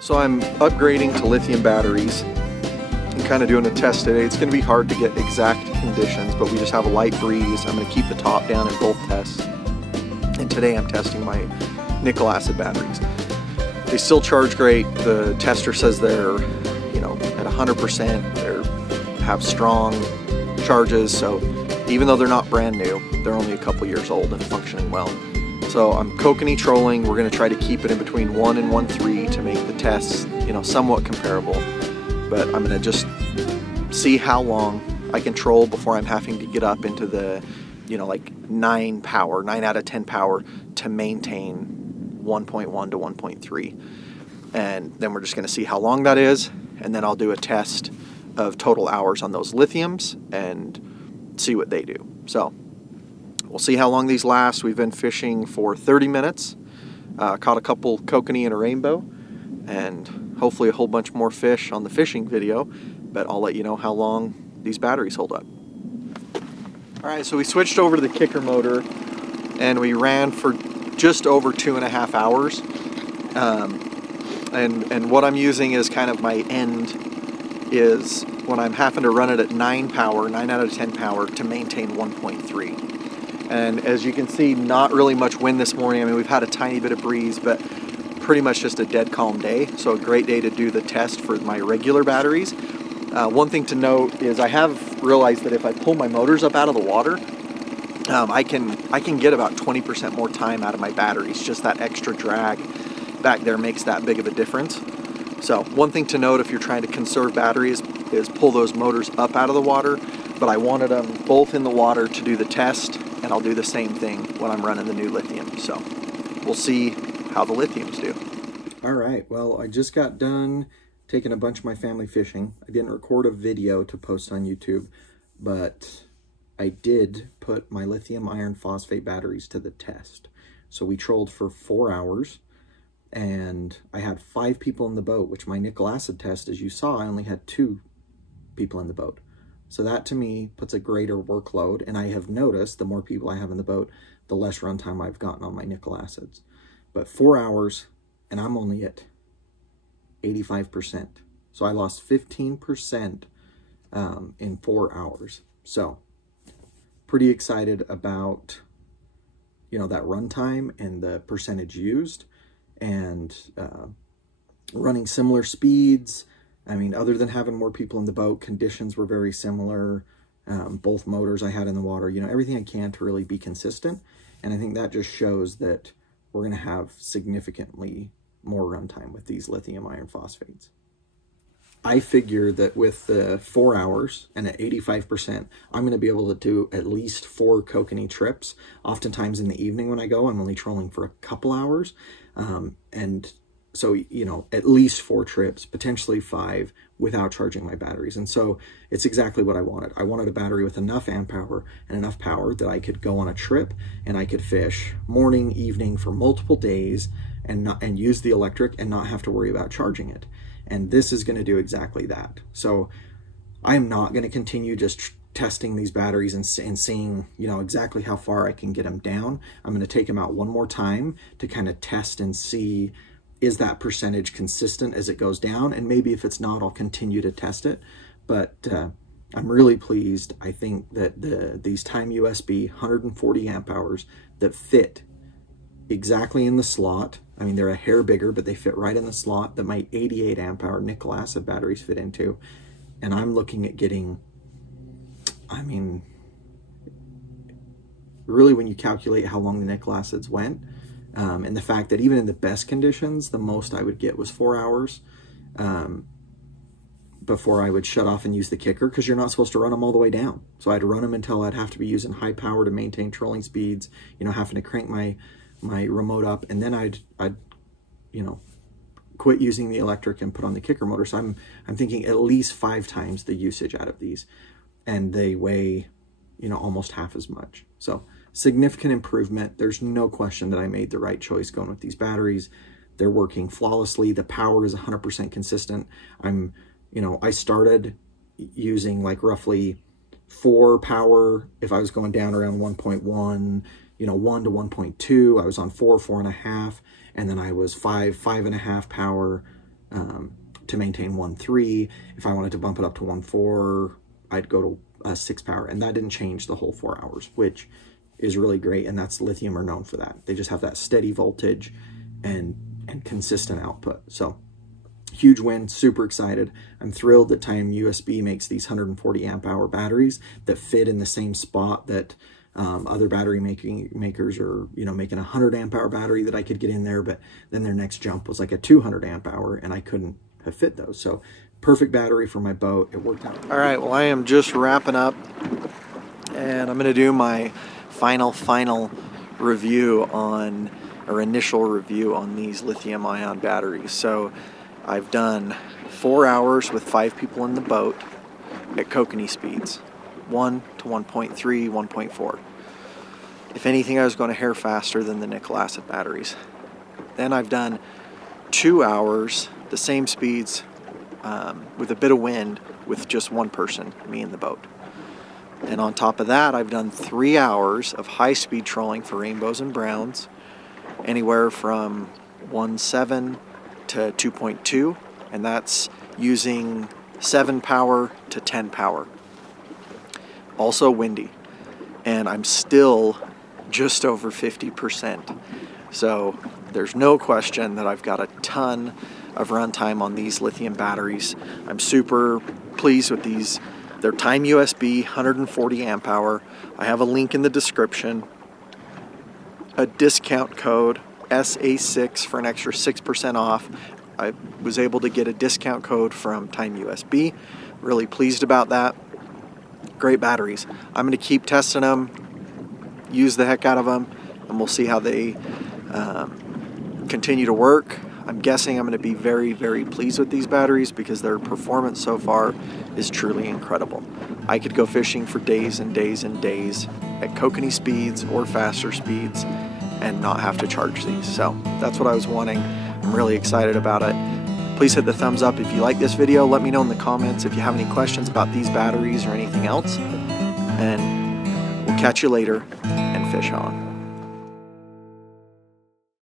So I'm upgrading to lithium batteries and kind of doing a test today. It's going to be hard to get exact conditions, but we just have a light breeze. I'm going to keep the top down in both tests. And today I'm testing my nickel acid batteries. They still charge great. The tester says they're, at 100%. They have strong charges. So even though they're not brand new, they're only a couple years old and functioning well. So I'm kokanee trolling. We're going to try to keep it in between 1 and 1.3 to make the tests, somewhat comparable. But I'm going to just see how long I can troll before I'm having to get up into the, like 9 out of 10 power to maintain 1.1 to 1.3. And then we're just going to see how long that is. And then I'll do a test of total hours on those lithiums and see what they do. So we'll see how long these last. We've been fishing for 30 minutes. Caught a couple kokanee and a rainbow, and hopefully a whole bunch more fish on the fishing video, but I'll let you know how long these batteries hold up. Alright, so we switched over to the kicker motor, and we ran for just over 2.5 hours. And what I'm using is kind of my end is when I'm having to run it at 9 out of 10 power to maintain 1.3. And as you can see, not really much wind this morning. I mean, we've had a tiny bit of breeze, but pretty much just a dead calm day. So a great day to do the test for my regular batteries. One thing to note is I have realized that if I pull my motors up out of the water, I can get about 20% more time out of my batteries. Just that extra drag back there makes that big of a difference. So one thing to note if you're trying to conserve batteries is pull those motors up out of the water, but I wanted them both in the water to do the test, and I'll do the same thing when I'm running the new lithium. So we'll see how the lithiums do. All right, well, I just got done taking a bunch of my family fishing. I didn't record a video to post on YouTube, but I did put my lithium iron phosphate batteries to the test. So we trolled for 4 hours, and I had 5 people in the boat, which my nickel acid test, as you saw, I only had 2 people in the boat. So that to me puts a greater workload, and I have noticed the more people I have in the boat, the less runtime I've gotten on my nickel acids. But 4 hours, and I'm only at 85%. So I lost 15% in 4 hours. So pretty excited about, that runtime and the percentage used, and running similar speeds. I mean, other than having more people in the boat, conditions were very similar. Both motors I had in the water, everything I can to really be consistent. And I think that just shows that we're going to have significantly more runtime with these lithium iron phosphates. I figure that with the 4 hours and at 85%, I'm going to be able to do at least 4 kokanee trips. Oftentimes in the evening when I go, I'm only trolling for a couple hours. And so, at least 4 trips, potentially 5, without charging my batteries. And so it's exactly what I wanted. I wanted a battery with enough amp power and enough power that I could go on a trip and I could fish morning, evening for multiple days and use the electric and not have to worry about charging it. And this is going to do exactly that. So I'm not going to continue just testing these batteries and seeing, exactly how far I can get them down. I'm going to take them out one more time to kind of test and see, is that percentage consistent as it goes down? And maybe if it's not, I'll continue to test it. But I'm really pleased. I think that these Timeusb 140 amp hours that fit exactly in the slot. I mean, they're a hair bigger, but they fit right in the slot that my 88 amp hour nickel acid batteries fit into. And I'm looking at getting, I mean, really when you calculate how long the nickel acids went, and the fact that even in the best conditions, the most I would get was 4 hours before I would shut off and use the kicker, because you're not supposed to run them all the way down. So I'd run them until I'd have to be using high power to maintain trolling speeds, having to crank my remote up, and then I'd quit using the electric and put on the kicker motor. So I'm thinking at least 5 times the usage out of these, and they weigh, almost half as much. So significant improvement. There's no question that I made the right choice going with these batteries. They're working flawlessly. The power is 100% consistent. I started using like roughly 4 power if I was going down around 1.1, 1 to 1.2. I was on 4, 4.5, and then I was 5.5 power to maintain 1.3. If I wanted to bump it up to 1.4, I'd go to 6 power, and that didn't change the whole 4 hours, which is really great, and that's Lithium are known for that. They just have that steady voltage and consistent output. So huge win, super excited. I'm thrilled that Timeusb makes these 140 amp hour batteries that fit in the same spot that other battery makers are, you know, making a 100 amp hour battery that I could get in there, but then their next jump was like a 200 amp hour and I couldn't have fit those. So perfect battery for my boat. It worked out. All right, well, I am just wrapping up and I'm going to do my final review on, or initial review on these lithium ion batteries. So I've done 4 hours with 5 people in the boat at kokanee speeds, 1 to 1.3, 1.4. If anything, I was going a hair faster than the nickel acid batteries. Then I've done 2 hours, the same speeds, with a bit of wind, with just one person, me in the boat. And on top of that, I've done 3 hours of high-speed trolling for rainbows and browns, anywhere from 1.7 to 2.2, and that's using 7 power to 10 power. Also windy, and I'm still just over 50%. So there's no question that I've got a ton of runtime on these lithium batteries. I'm super pleased with these. They're Timeusb 140 amp hour. I have a link in the description, a discount code SA6 for an extra 6% off. I was able to get a discount code from Timeusb. Really pleased about that. Great batteries. I'm going to keep testing them, use the heck out of them, and we'll see how they continue to work. I'm guessing I'm going to be very, very pleased with these batteries because their performance so far is truly incredible. I could go fishing for days and days and days at kokanee speeds or faster speeds and not have to charge these. So that's what I was wanting. I'm really excited about it. Please hit the thumbs up if you like this video. Let me know in the comments if you have any questions about these batteries or anything else. And we'll catch you later and fish on.